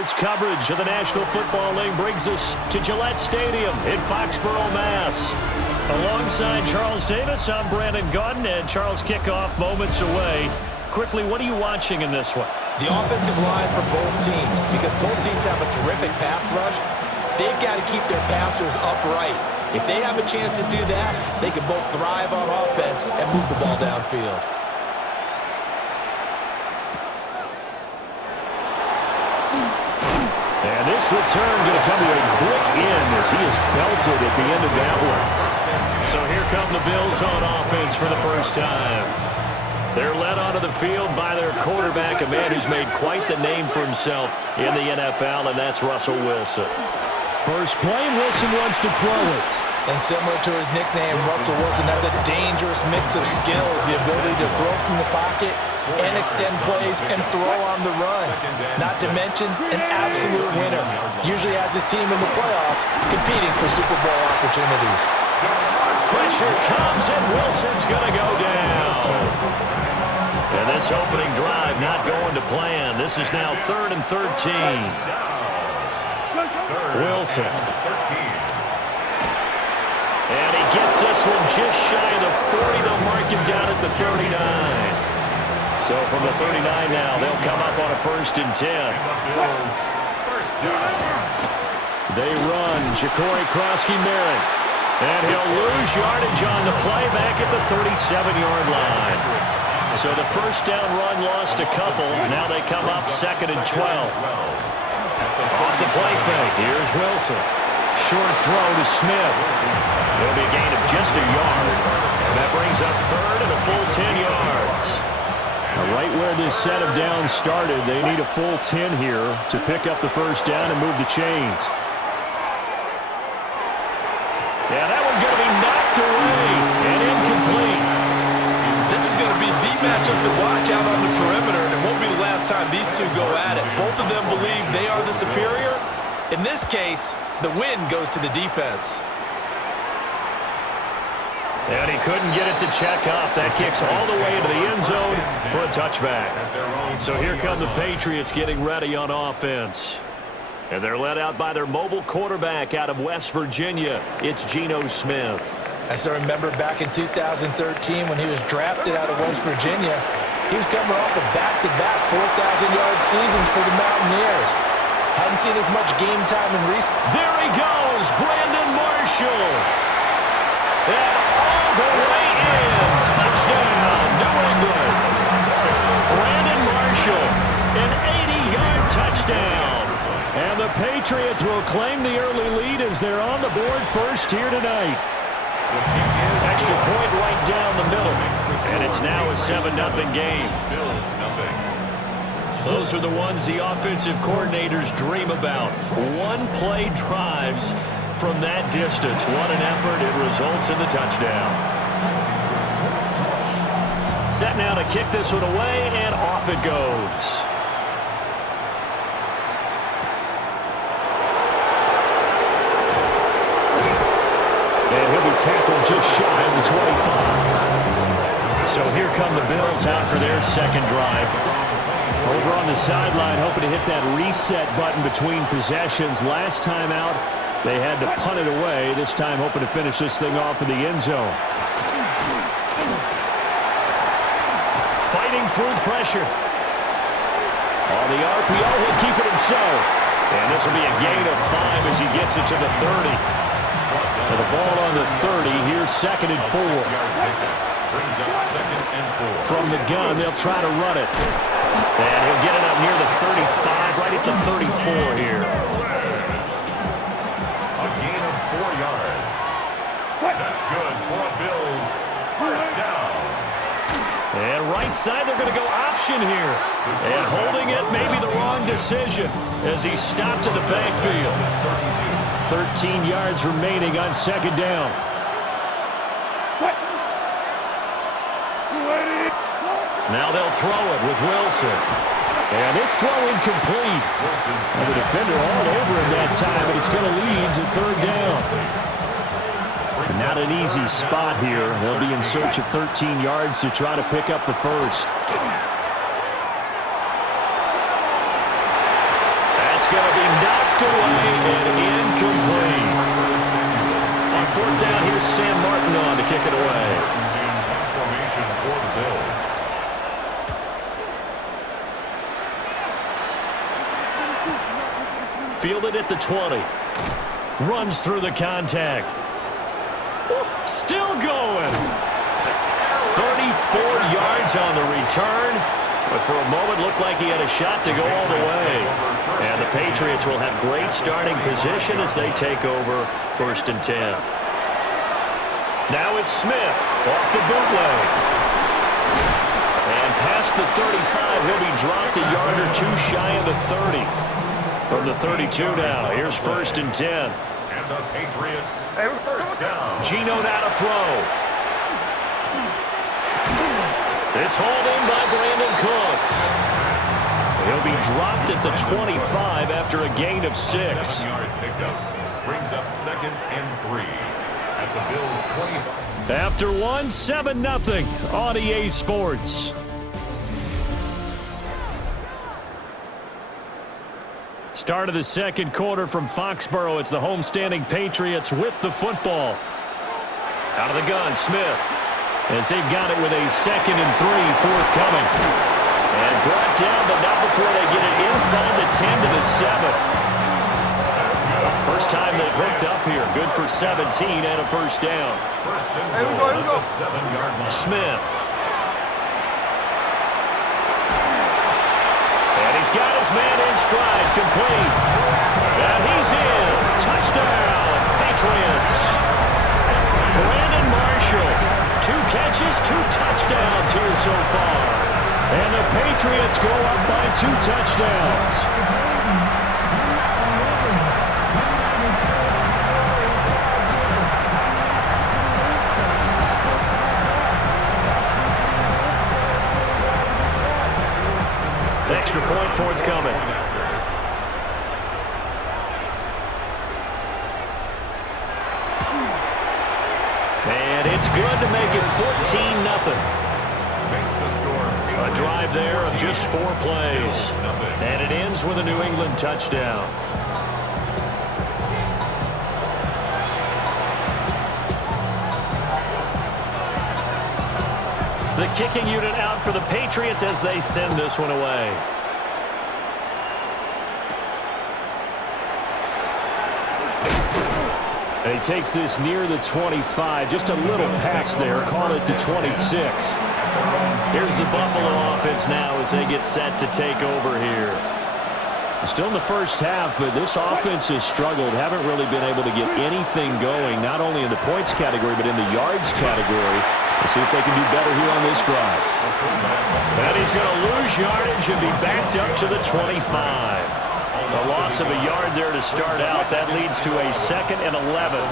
Sports coverage of the National Football League brings us to Gillette Stadium in Foxborough, Mass. Alongside Charles Davis, I'm Brandon Gaudin, and Charles, kickoff moments away. Quickly, what are you watching in this one? The offensive line for both teams, because both teams have a terrific pass rush. They've got to keep their passers upright. If they have a chance to do that, they can both thrive on offense and move the ball downfield. And this return going to come to a quick end as he is belted at the end of that one. So here come the Bills on offense for the first time. They're led onto the field by their quarterback, a man who's made quite the name for himself in the NFL, and that's Russell Wilson. First play, Wilson wants to throw it. And similar to his nickname, Russell Wilson has a dangerous mix of skills, the ability to throw from the pocket and extend plays and throw on the run. Not to mention an absolute winner. Usually has his team in the playoffs competing for Super Bowl opportunities. Pressure comes, and Wilson's going to go down. And this opening drive not going to plan. This is now 3rd and 13. Wilson. And he gets this one just shy of the 40. They'll mark him down at the 39. So from the 39 now, they'll come up on a 1st and 10. They run. Ja'Cory Krosky-Merritt. And he'll lose yardage on the play back at the 37-yard line. So the first down run lost a couple. Now they come up 2nd and 12. Off the play fake. Here's Wilson. Short throw to Smith. It'll be a gain of just a yard. And that brings up 3rd and a full 10 yards. Now right where this set of downs started, they need a full 10 here to pick up the first down and move the chains. Yeah, that one's going to be knocked away and incomplete. This is going to be the matchup to watch out on the perimeter, and it won't be the last time these two go at it. Both of them believe they are the superior. In this case, the win goes to the defense. And he couldn't get it to check up. That kicks all the way into the end zone for a touchback. So here come the Patriots getting ready on offense. And they're led out by their mobile quarterback out of West Virginia. It's Geno Smith. As I remember back in 2013 when he was drafted out of West Virginia, he was coming off of back-to-back 4,000-yard seasons for the Mountaineers. Hadn't seen as much game time in recent. There he goes, Brandon Marshall. And all the way in. Touchdown, New England. Brandon Marshall, an 80-yard touchdown. And the Patriots will claim the early lead as they're on the board first here tonight. Extra point right down the middle. And it's now a 7-0 game. Those are the ones the offensive coordinators dream about. One-play drives from that distance. What an effort. It results in the touchdown. Set now to kick this one away, and off it goes. And he'll be tackled just shy of the 25. So here come the Bills out for their second drive. Over on the sideline, hoping to hit that reset button between possessions. Last time out, they had to punt it away. This time, hoping to finish this thing off in the end zone. Fighting through pressure. On the RPO, he'll keep it himself. And this will be a gain of 5 as he gets it to the 30. And the ball on the 30, here's 2nd and 4. From the gun, they'll try to run it. And he'll get it up near the 35, right at the 34 here. A gain of 4 yards. That's good for Bills. First down. And right side, they're going to go option here. And holding it may be the wrong decision as he stopped in the backfield. 13 yards remaining on 2nd down. Now they'll throw it with Wilson. And this throw incomplete. And the defender all over him that time, but it's going to lead to 3rd down. Not an easy spot here. They'll be in search of 13 yards to try to pick up the first. That's going Knocked away and incomplete. On fourth down, here's Sam Martin on to kick it away. Formation for the Bills. Fielded at the 20. Runs through the contact. Still going. 34 yards on the return. But for a moment, looked like he had a shot to go all the way. And the Patriots will have great starting position as they take over 1st and 10. Now it's Smith off the bootleg. And past the 35, he'll be dropped a yard or two shy of the 30. From the 32 now, here's 1st and 10. And the Patriots, first down. Geno now to throw. It's hauled in by Brandon Cooks. He'll be dropped at the 25 after a gain of 6. 7-yard pickup brings up 2nd and 3 at the Bills' 25. After 7-0 on EA Sports. Start of the second quarter from Foxborough. It's the homestanding Patriots with the football. Out of the gun, Smith. As they've got it with a 2nd and 3 forthcoming. And brought down, but not before they get it inside the 10 to the 7. First time they've hooked up here. Good for 17 and a first down. First and goal at the 7-yard line. Smith. And he's got his man in stride, complete. And he's in. Touchdown, Patriots. Brandon Marshall. 2 catches, 2 touchdowns here so far. And the Patriots go up by 2 touchdowns. Extra point forthcoming. And it's good to make it 14-0. Makes the score. A drive there of just 4 plays. And it ends with a New England touchdown. The kicking unit out for the Patriots as they send this one away. And he takes this near the 25. Just a little pass there. Call it the 26. Here's the Buffalo offense now as they get set to take over here. Still in the first half, but this offense has struggled. Haven't really been able to get anything going, not only in the points category, but in the yards category. Let's see if they can do better here on this drive. And he's going to lose yardage and be backed up to the 25. A loss of a yard there to start out. That leads to a 2nd and 11.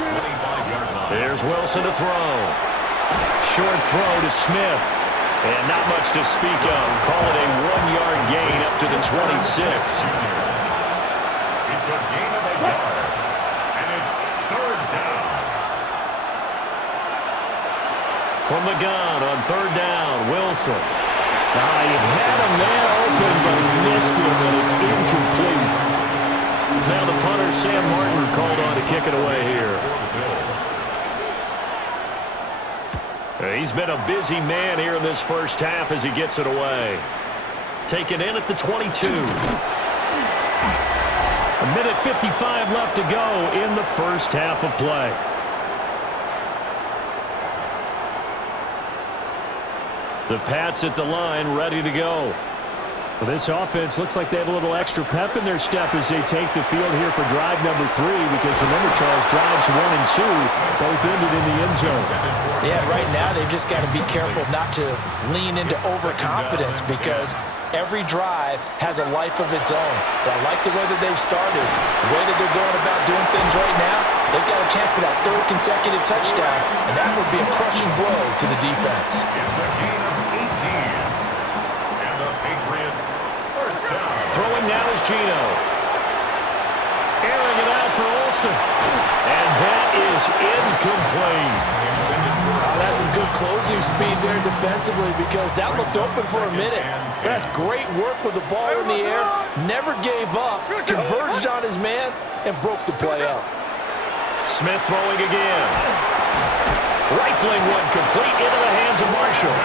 There's Wilson to throw. Short throw to Smith. And not much to speak of. Call it a 1-yard gain up to the 26. It's a gain of a yard. And it's 3rd down. From the gun on 3rd down, Wilson. He had a man open, but he missed him, and it's incomplete. Now the punter, Sam Martin, called on to kick it away here. He's been a busy man here in this first half as he gets it away. Taken in at the 22. A minute 55 left to go in the first half of play. The Pats at the line, ready to go. Well, this offense looks like they have a little extra pep in their step as they take the field here for drive number 3, because remember, Charles, drives 1 and 2 both ended in the end zone. Yeah, right now they've just got to be careful not to lean into overconfidence, because every drive has a life of its own. But I like the way that they've started, the way that they're going about doing things right now. They've got a chance for that 3rd consecutive touchdown, and that would be a crushing blow to the defense. It's a gain of 18. And the Patriots first down. Throwing now is Geno. Airing it out for Olsen. And that is incomplete. that's some good closing speed there defensively because that looked open for a minute. But that's great work with the ball in the air. Never gave up, converged on his man, and broke the play up. Smith throwing again. Rifling one complete into the hands of Marshall.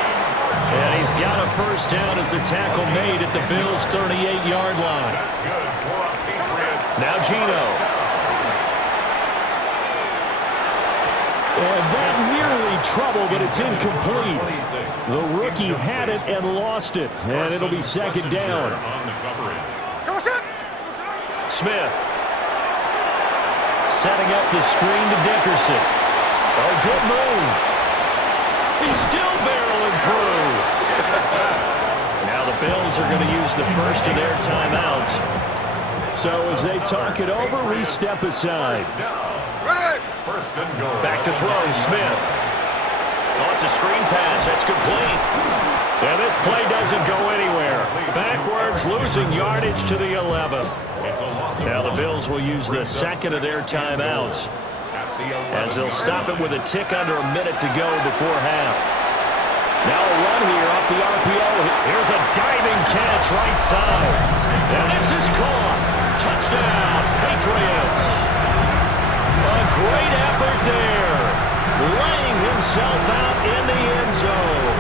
And he's got a first down as the tackle made at the Bills' 38-yard line. Now Gino. And that nearly trouble, but it's incomplete. The rookie had it and lost it. And it'll be second down. Smith. Setting up the screen to Dickerson. A good move. He's still barreling through. Now the Bills are going to use the first of their timeouts. So as they talk it over, we step aside. Back to throw, Smith. Oh, it's a screen pass. That's complete. And this play doesn't go anywhere. Backwards, losing yardage to the 11. Now the Bills will use the second of their timeouts as they'll stop it with a tick under a minute to go before half. Now a run here off the RPO. Here's a diving catch right side. And this is caught. Touchdown, Patriots. A great effort there. Laying himself out in the end zone.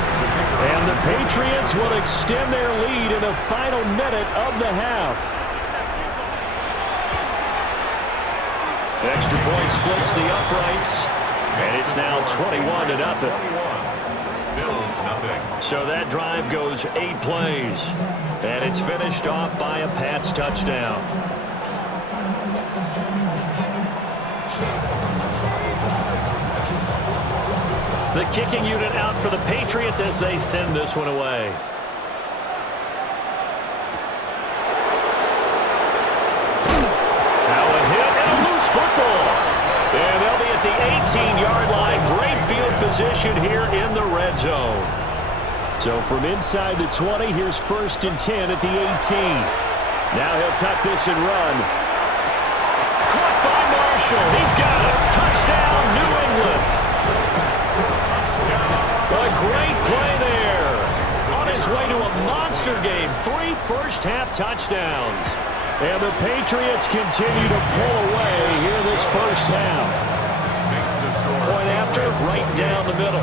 And the Patriots will extend their lead in the final minute of the half. Extra point splits the uprights, and it's now 21-0. So that drive goes 8 plays, and it's finished off by a Pats touchdown. The kicking unit out for the Patriots as they send this one away. Football. And they'll be at the 18-yard line. Great field position here in the red zone. So from inside the 20, here's 1st and 10 at the 18. Now he'll tuck this and run. Caught by Marshall. He's got it. Touchdown, New England. A great play there. On his way to a monster game. 3 first-half touchdowns. And the Patriots continue to pull away here this first half. Point after, right down the middle.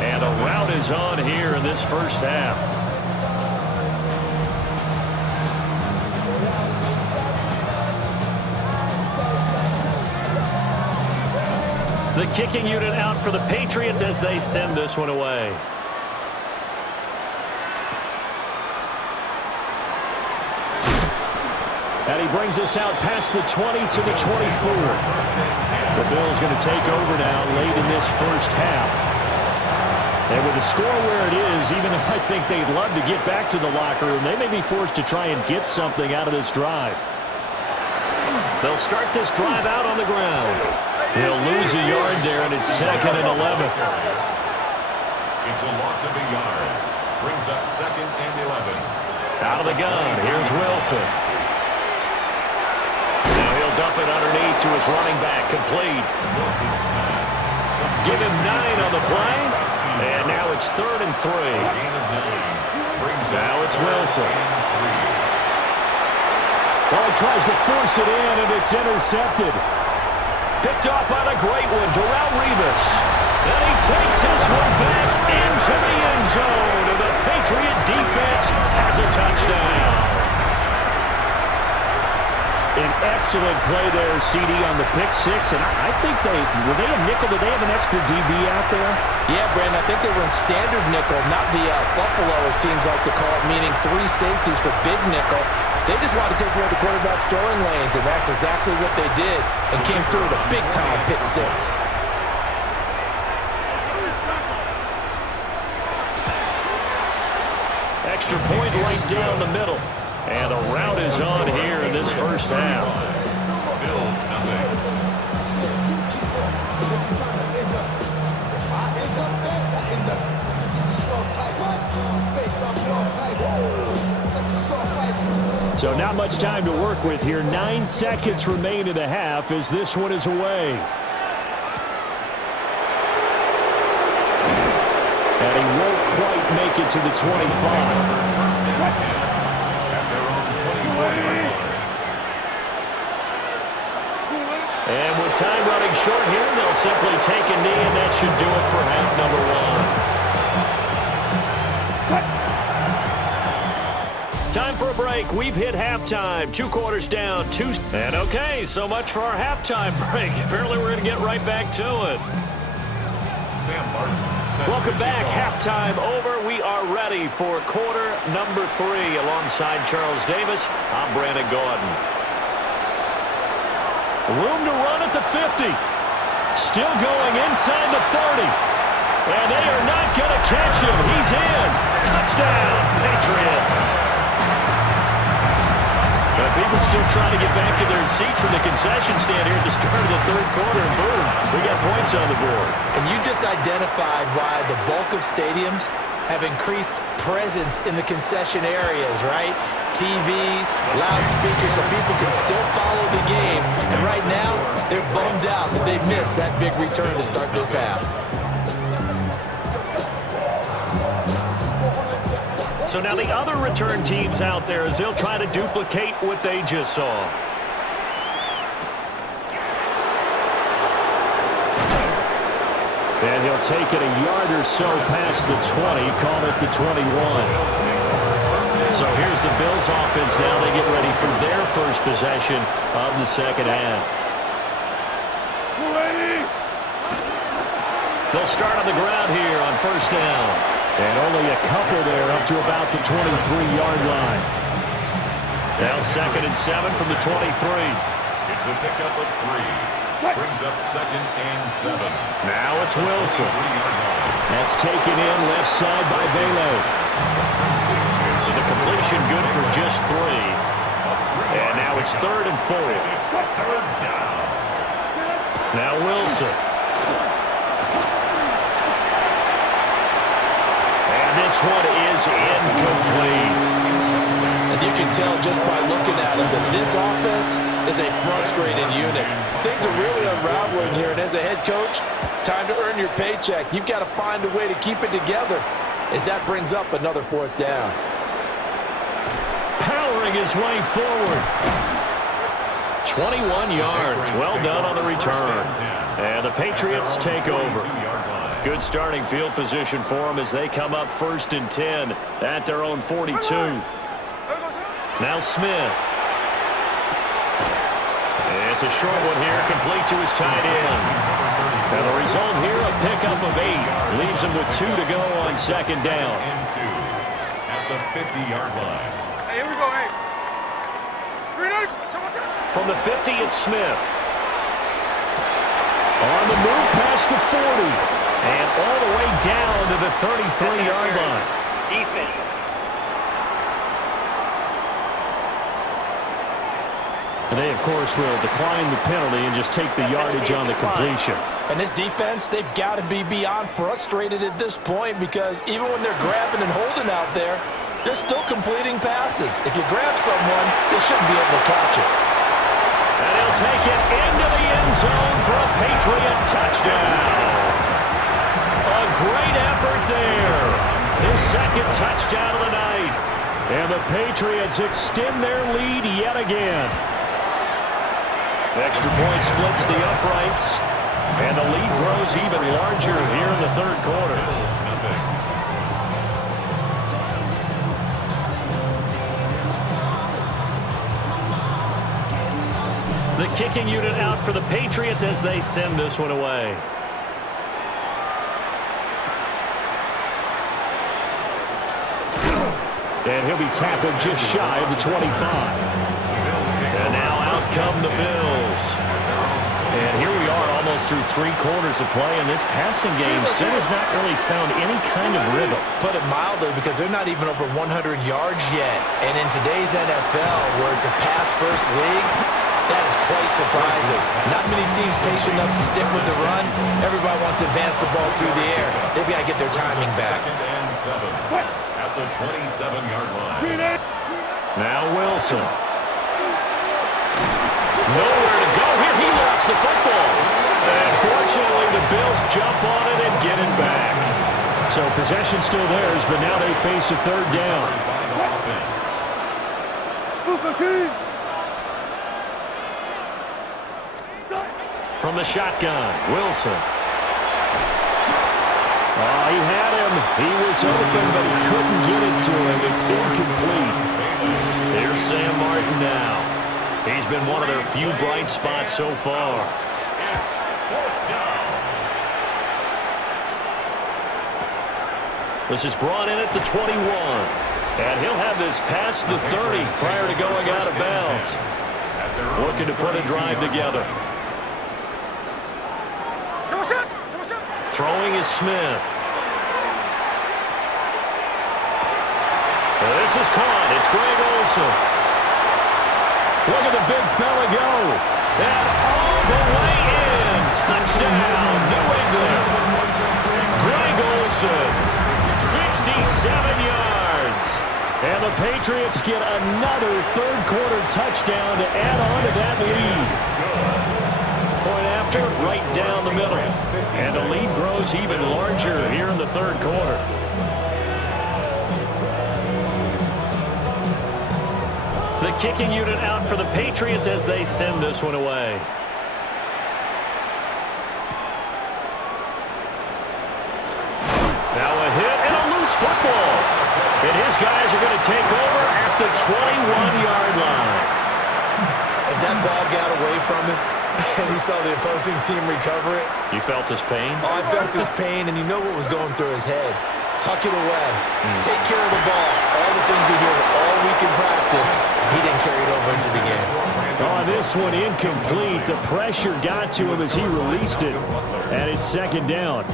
And a rout is on here in this first half. The kicking unit out for the Patriots as they send this one away. And he brings us out past the 20 to the 24. The Bills going to take over now late in this first half. And with the score where it is, even though I think they'd love to get back to the locker room, they may be forced to try and get something out of this drive. They'll start this drive out on the ground. He'll lose a yard there, and it's 2nd and 11. It's a loss of a yard. Brings up 2nd and 11. Out of the gun, here's Wilson. Dump it underneath to his running back, complete. Give him 9 on the play, and now it's 3rd and 3. Now it's Wilson. Well, he tries to force it in, and it's intercepted. Picked off by the great one, Darrelle Revis. And he takes this one back into the end zone, and the Patriot defense has a touchdown. An excellent play there, CD, on the pick six. And I think were they a nickel? Did they have an extra DB out there? Yeah, Brandon, I think they were in standard nickel, not the Buffalo, as teams like to call it, meaning 3 safeties for big nickel. They just wanted to take away the quarterback's throwing lanes, and that's exactly what they did, and came through with a big-time pick six. Extra point right down the middle. And a rout is on here in this first half. Bills nothing. So not much time to work with here. 9 seconds remain in the half as this one is away. make it to the 25. And with time running short here, they'll simply take a knee, and that should do it for half number one. Time for a break. We've hit halftime. 2 quarters down. And okay, so much for our halftime break. Apparently we're going to get right back to it. Welcome back. Halftime over. We are ready for quarter number 3. Alongside Charles Davis, I'm Brandon Gordon. Room to run at the 50. Still going inside the 30. And they are not going to catch him. He's in. Touchdown, Patriots. People still trying to get back to their seats from the concession stand here at the start of the third quarter, and boom, we got points on the board. And you just identified why the bulk of stadiums have increased presence in the concession areas, right? TVs, loudspeakers, so people can still follow the game. And right now, they're bummed out that they missed that big return to start this half. So now the other return teams out there as they'll try to duplicate what they just saw. And he'll take it a yard or so past the 20, call it the 21. So here's the Bills offense now. They get ready for their first possession of the second half. They'll start on the ground here on first down. And only a couple there up to about the 23-yard line. Now 2nd and 7 from the 23. It's a pickup of 3. Brings up 2nd and 7. Now it's Wilson. That's taken in left side by Velo. So the completion good for just 3. And now it's 3rd and 4. Third down. Now Wilson. This one is incomplete. And you can tell just by looking at him that this offense is a frustrated unit. Things are really unraveling here, and as a head coach, time to earn your paycheck. You've got to find a way to keep it together as that brings up another 4th down. Powering his way forward. 21 yards. Well done on the return. And the Patriots take over. Good starting field position for them as they come up 1st and 10 at their own 42. Now Smith. It's a short one here, complete to his tight end. And the result here, a pickup of 8. Leaves him with 2 to go on 2nd down. At the 50-yard line. Hey, here we go, hey. From the 50, it's Smith. On the move past the 40. And all the way down to the 33-yard line. Defense. And they, of course, will decline the penalty and just take the yardage on the completion. And this defense, they've got to be beyond frustrated at this point because even when they're grabbing and holding out there, they're still completing passes. If you grab someone, they shouldn't be able to catch it. And he'll take it into the end zone for a Patriot touchdown. A great effort there. His 2nd touchdown of the night. And the Patriots extend their lead yet again. Extra point splits the uprights. And the lead grows even larger here in the 3rd quarter. The kicking unit out for the Patriots as they send this one away. And he'll be tackled just shy of the 25. And now out come the Bills. And here we are almost through 3 quarters of play, and this passing game still has not really found any kind of rhythm. Put it mildly, because they're not even over 100 yards yet. And in today's NFL, where it's a pass-first league, that is quite surprising. Not many teams patient enough to stick with the run. Everybody wants to advance the ball through the air. They've got to get their timing back. 2nd and 7 at the 27-yard line. Now Wilson. Nowhere to go here. He lost the football. And fortunately, the Bills jump on it and get it back. So possession still theirs, but now they face a third down. From the shotgun, Wilson. Oh, he had him. He was open, but he couldn't get it to him. It's incomplete. Here's Sam Martin now. He's been one of their few bright spots so far. It's fourth down. This is brought in at the 21. And he'll have this past the 30 prior to going out of bounds. Looking to put a drive together. Throwing is Smith. This is caught. It's Greg Olsen. Look at the big fella go. And all the way in. Touchdown, New England. Greg Olsen, 67 yards. And the Patriots get another third-quarter touchdown to add on to that lead. Point after, right down the middle. And the lead grows even larger here in the third quarter. The kicking unit out for the Patriots as they send this one away. Now a hit and a loose football. And his guys are going to take over at the 21-yard line. As that ball got away from him, and he saw the opposing team recover it. You felt his pain? Oh, I felt his pain, and you know what was going through his head. Tuck it away. Take care of the ball. All the things he heard all week in practice, he didn't carry it over into the game. Oh, this one incomplete. The pressure got to him as he released it, and it's second down.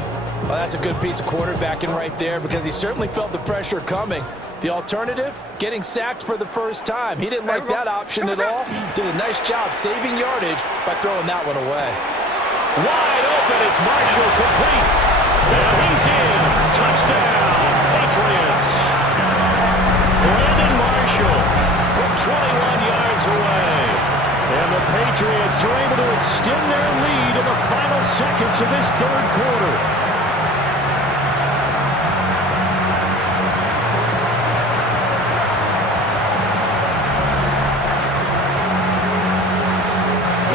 Well, that's a good piece of quarterbacking right there because he certainly felt the pressure coming. The alternative, getting sacked for the first time. He didn't like that option at all. Did a nice job saving yardage by throwing that one away. Wide open, it's Marshall complete. And he's in. Touchdown, Patriots. Brandon Marshall from 21 yards away. And the Patriots are able to extend their lead in the final seconds of this third quarter.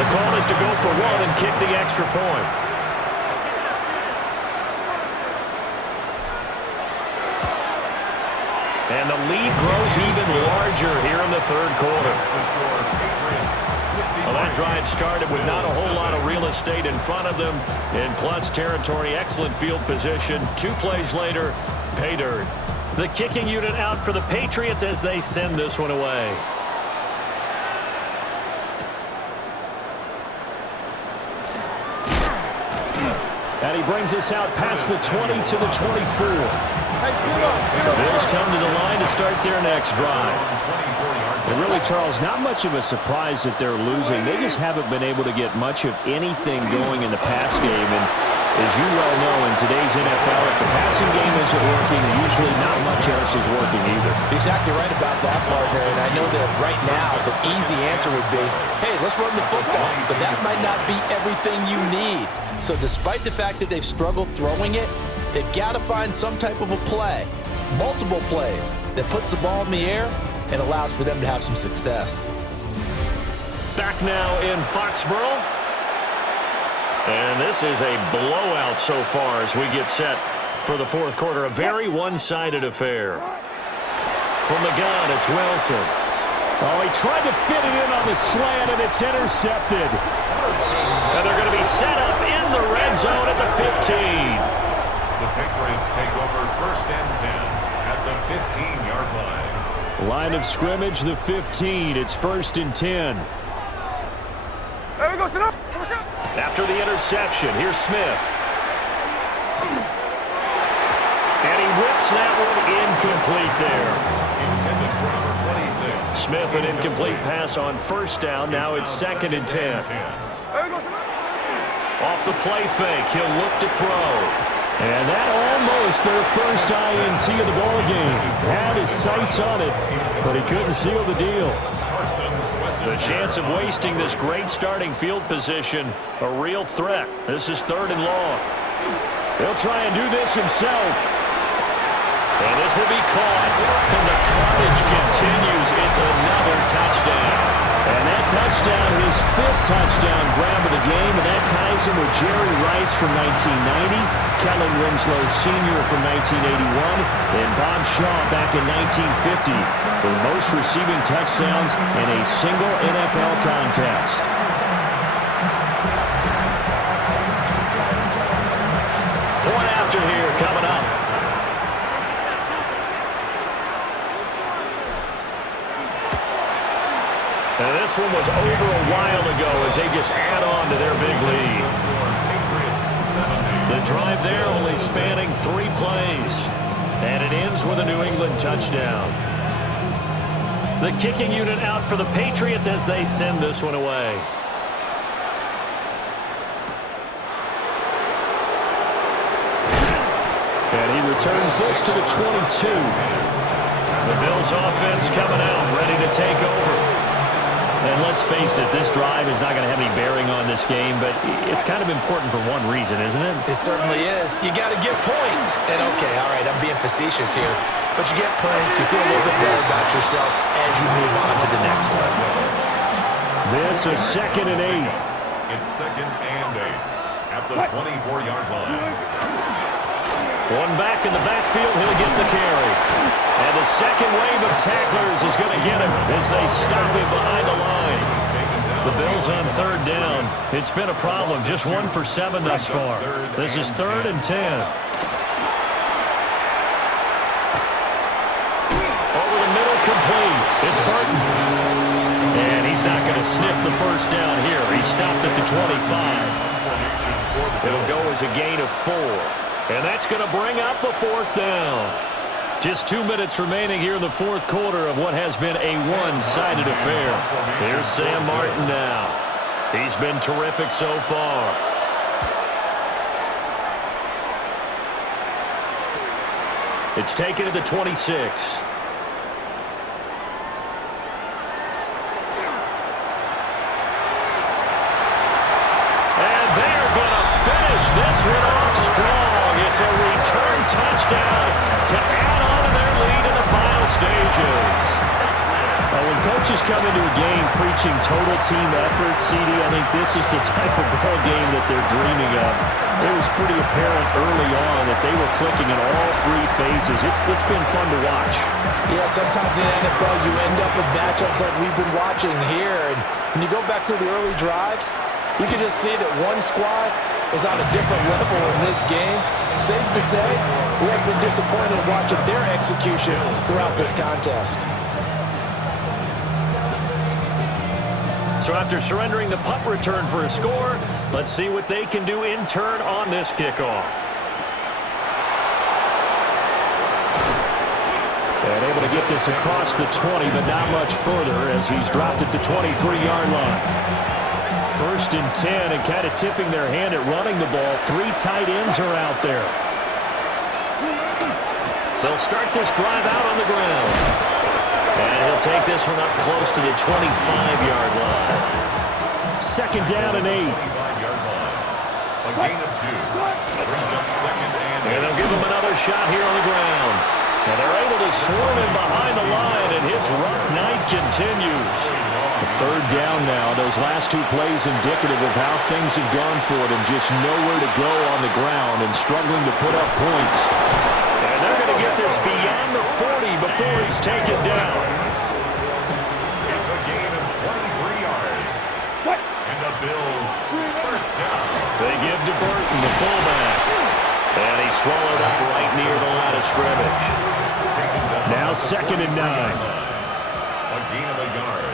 The call is to go for one and kick the extra point. And the lead grows even larger here in the third quarter. Well, that drive started with not a whole lot of real estate in front of them. In plus territory, excellent field position. 2 plays later, pay dirt. The kicking unit out for the Patriots as they send this one away. And he brings us out past the 20 to the 24. Bills come to the line to start their next drive. And really, Charles, not much of a surprise that they're losing. They just haven't been able to get much of anything going in the pass game. And as you well know, in today's NFL, if the passing game isn't working, usually not much else is working either. Exactly right about that, partner. And I know that right now the easy answer would be, hey, let's run the football. But that might not be everything you need. So despite the fact that they've struggled throwing it, they've got to find some type of a play, multiple plays, that puts the ball in the air and allows for them to have some success. Back now in Foxborough. And this is a blowout so far as we get set for the fourth quarter. A very one-sided affair. From the gun, it's Wilson. Oh, he tried to fit it in on the slant, and it's intercepted. And they're going to be set up in the red zone at the 15. The Patriots take over first and 10 at the 15-yard line. Line of scrimmage, the 15. It's first and 10. There we go, sit up. After the interception, here's Smith. And he whips that one incomplete there. Intended for number 26. Smith, an incomplete pass on first down. Now it's second and 10. There we go, sit up. Off the play fake, he'll look to throw. And that almost their first INT of the ballgame. Had his sights on it, but he couldn't seal the deal. The chance of wasting this great starting field position, a real threat. This is third and long. He'll try and do this himself. And this will be caught. And the carnage continues. It's another touchdown. And that touchdown, his 5th touchdown grab of the game, and that ties him with Jerry Rice from 1990, Kellen Winslow Sr. from 1981, and Bob Shaw back in 1950 for the most receiving touchdowns in a single NFL contest. Point after here coming up. And this one was over a while ago as they just add on to their big lead. The drive there only spanning 3 plays. And it ends with a New England touchdown. The kicking unit out for the Patriots as they send this one away. And he returns this to the 22. The Bills offense coming out, ready to take over. And let's face it, this drive is not going to have any bearing on this game, but it's kind of important for one reason, isn't it? It certainly is. You got to get points. And okay, all right, I'm being facetious here, but you get points, you feel a little bit better about yourself as you move on to the next one. This is 2nd and 8. It's 2nd and 8 at the 24-yard line. One back in the backfield, he'll get the carry. And the second wave of tacklers is going to get him as they stop him behind the line. The Bills on 3rd down. It's been a problem. Just 1 for 7 thus far. This is 3rd and 10. Over the middle, complete. It's Burton. And he's not going to sniff the first down here. He stopped at the 25. It'll go as a gain of 4. And that's going to bring up a 4th down. Just 2 minutes remaining here in the 4th quarter of what has been a one-sided affair. Here's Sam Martin now. He's been terrific so far. It's taken to the 26. And they're going to finish this one off strong. It's a return touchdown to add on to their lead in the final stages. When coaches come into a game preaching total team effort, CD, I think this is the type of ball game that they're dreaming of. It was pretty apparent early on that they were clicking in all 3 phases. It's been fun to watch. Yeah, sometimes in the NFL you end up with matchups like we've been watching here. And when you go back to the early drives, you can just see that one squad was on a different level in this game. Safe to say, we have been disappointed watching their execution throughout this contest. So after surrendering the punt return for a score, let's see what they can do in turn on this kickoff. And able to get this across the 20, but not much further as he's dropped at the 23-yard line. 1st and 10, and kind of tipping their hand at running the ball. 3 tight ends are out there. They'll start this drive out on the ground. And he'll take this one up close to the 25-yard line. 2nd down and 8. A gain of 2. Brings up 2nd and 8. And they'll give him another shot here on the ground. And they're able to swarm him behind the line, and his rough night continues. 3rd down now. Those last 2 plays indicative of how things have gone for them. Just nowhere to go on the ground and struggling to put up points. And they're going to get this beyond the 40 before he's taken down. It's a gain of 23 yards. And the Bills first down. They give to Burton, the fullback. And he's swallowed up right near the line of scrimmage. Now 2nd and 9. A gain of a yard.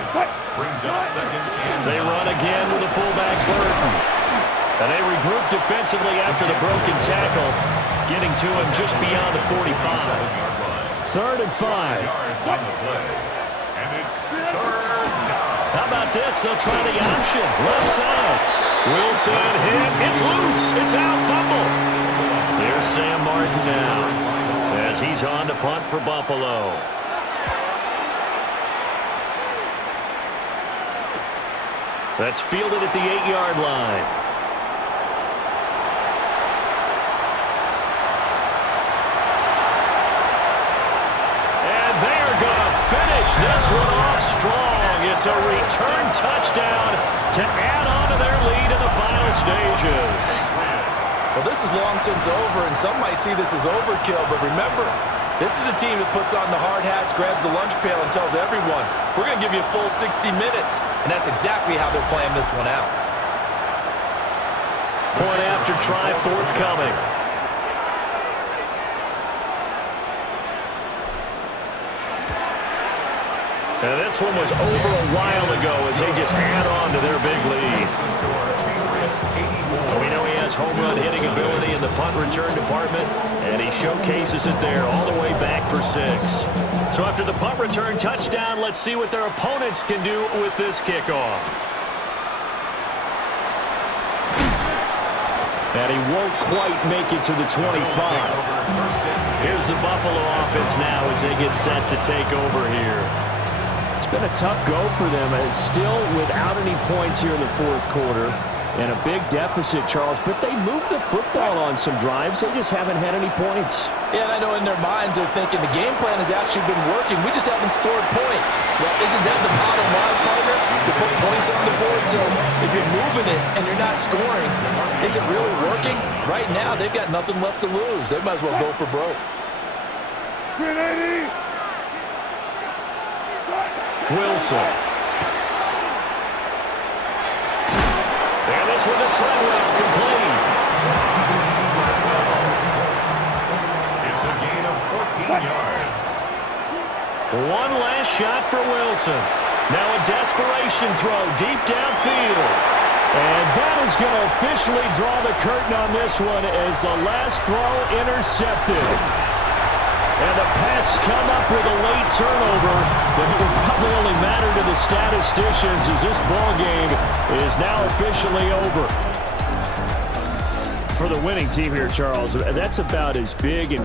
Brings up 2nd and 9. They run again with the fullback Burton. And they regroup defensively after the broken tackle, getting to him just beyond the 45. 3rd and 5. On the play. And it's 3rd down. How about this? They'll try the option. Left side. Wilson hit. It's loose. It's out. Fumble. Here's Sam Martin now as he's on to punt for Buffalo. That's fielded at the 8-yard line. this one off strong. It's a return touchdown to add on to their lead in the final stages. Well, this is long since over, and some might see this as overkill, but remember, this is a team that puts on the hard hats, grabs the lunch pail, and tells everyone, we're going to give you a full 60 minutes. And that's exactly how they're playing this one out. Point after try forthcoming. And this one was over a while ago as they just add on to their big lead. We know he has home run hitting ability in the punt return department, and he showcases it there all the way back for 6. So after the punt return touchdown, let's see what their opponents can do with this kickoff. And he won't quite make it to the 25. Here's the Buffalo offense now as they get set to take over here. It's been a tough go for them. It's still without any points here in the fourth quarter. And a big deficit, Charles. But they moved the football on some drives. They just haven't had any points. Yeah, and I know in their minds they're thinking the game plan has actually been working. We just haven't scored points. Well, isn't that the bottom line, partner? To put points on the board. So if you're moving it and you're not scoring, is it really working? Right now, they've got nothing left to lose. They might as well go for broke. Wilson. And this one to Treadwell, complete. It's a gain of 14 yards. One last shot for Wilson. Now a desperation throw deep downfield. And that is going to officially draw the curtain on this one as the last throw intercepted. And the Pats come up with a late turnover, but it will probably only matter to the statisticians as this ball game is now officially over. For the winning team here, Charles, that's about as big and